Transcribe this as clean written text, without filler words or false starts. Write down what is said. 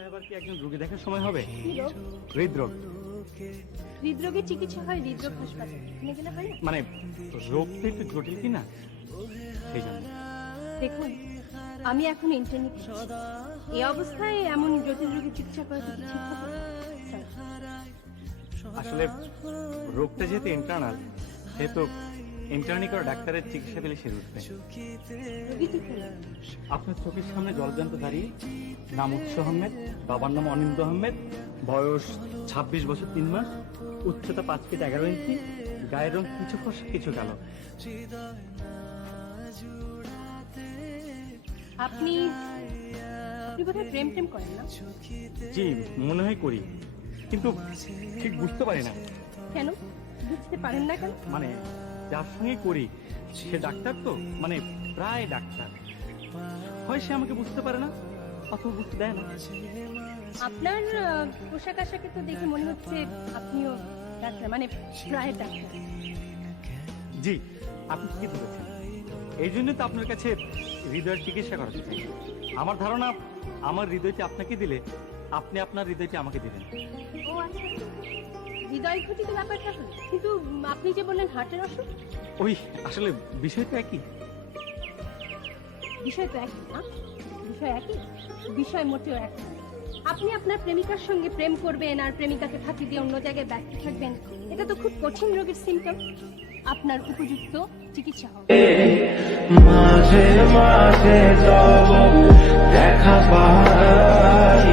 বাসায় আবার কি একজন রোগী দেখার সময় হবে? কি রোগ? হৃদরোগ। হৃদরোগের চিকিৎসা হয় হৃদরোগ হাসপাতালে, এখানে গেলে হয় না? মানে রোগটা একটু জটিল কি না, সেই জন্য। দেখুন, আমি এখন ইন্টারনি এই অবস্থায় এমন জটিল রোগের চিকিৎসা করা তো ঠিক হবে না। আসলে রোগটা যেহেতু ইন্টারনাল, সেহেতু ইন্টার্নি করা ডাক্তারের চিকিৎসা পেলে সেরে উঠবে। রোগী কি করবে? আপনার চোখের সামনে জলজান্ত দাঁড়িয়ে, নাম উৎস আহমেদ, বাবার নাম অনিন্দ আহমেদ, বয়স 26 বছর 3 মাস, উচ্চতা 5 ফিট 11 ইঞ্চি, গায়ের রং কিছু ফর্সা কিছু কালো। আপনি বোধহয় প্রেম টেম করেন না? জি, মনে হয় করি, কিন্তু ঠিক বুঝতে পারি না। কেন বুঝতে পারেন না কেন? মানে যার সঙ্গে করি সে ডাক্তার, তো মানে প্রায় ডাক্তার, হয় সে আমাকে বুঝতে পারে না অথবা বুঝতে দেয় না। আপনার পোশাক আশাকে তো দেখে মনে হচ্ছে আপনিও ডাক্তার, মানে প্রায় ডাক্তার। জি, আপনি ঠিকই বলেছেন। এই জন্য তো আপনার কাছে হৃদয়ের চিকিৎসা করাতে চাই। আমার ধারণা, আমার হৃদয়টি আপনাকে দিলে আপনি আপনার হৃদয়টি আমাকে দিবেন। ও আচ্ছা, হৃদয় ঘটিত ব্যাপারটা হলো। কিন্তু আপনি যে বললেন হার্টের অসুখ, ওই আসলে বিষয়টা একই। বিষয় তো একই না? বিষয় একই, বিষয় মোটেও এক নয়। আপনি আপনার প্রেমিকার সঙ্গে প্রেম করবেন আর প্রেমিকাকে ফাঁকি দিয়ে অন্য জায়গায় ব্যস্ত থাকবেন, এটা তো খুব কঠিন রোগের সিমটম। আপনার উপযুক্ত চিকিৎসা হবে। মাঝে মাঝে দেখা পাই